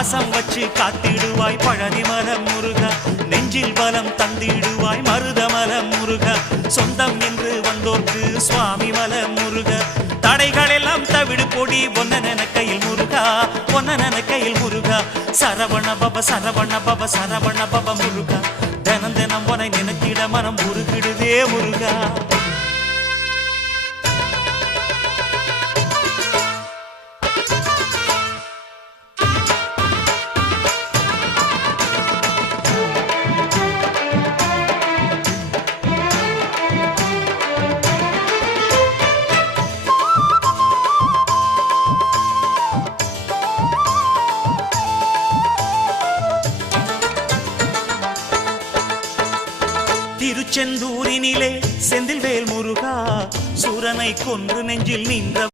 பாசம் வச்சு காத்திடுவாய் பழனிமலம் முருகா, நெஞ்சில் பலம் தந்திடுவாய் மருதமலம் முருகா, சொந்தம் என்று வந்தோர்க்கு சுவாமி மலம் முருகா, தடைகள் எல்லாம் தவிடு பொடி ஒன்னன கையில் முருகா, ஒன்னன கையில் முருகா, சரவண பப சரவண பப சரவண பப முருகா, தினம் தினம் உனை நினைத்திட மனம் உருகிடுதே முருகா. திருச்செந்தூரினிலே செந்தில்வேல் முருகா, சூரனை கொன்று நெஞ்சில் நின்ற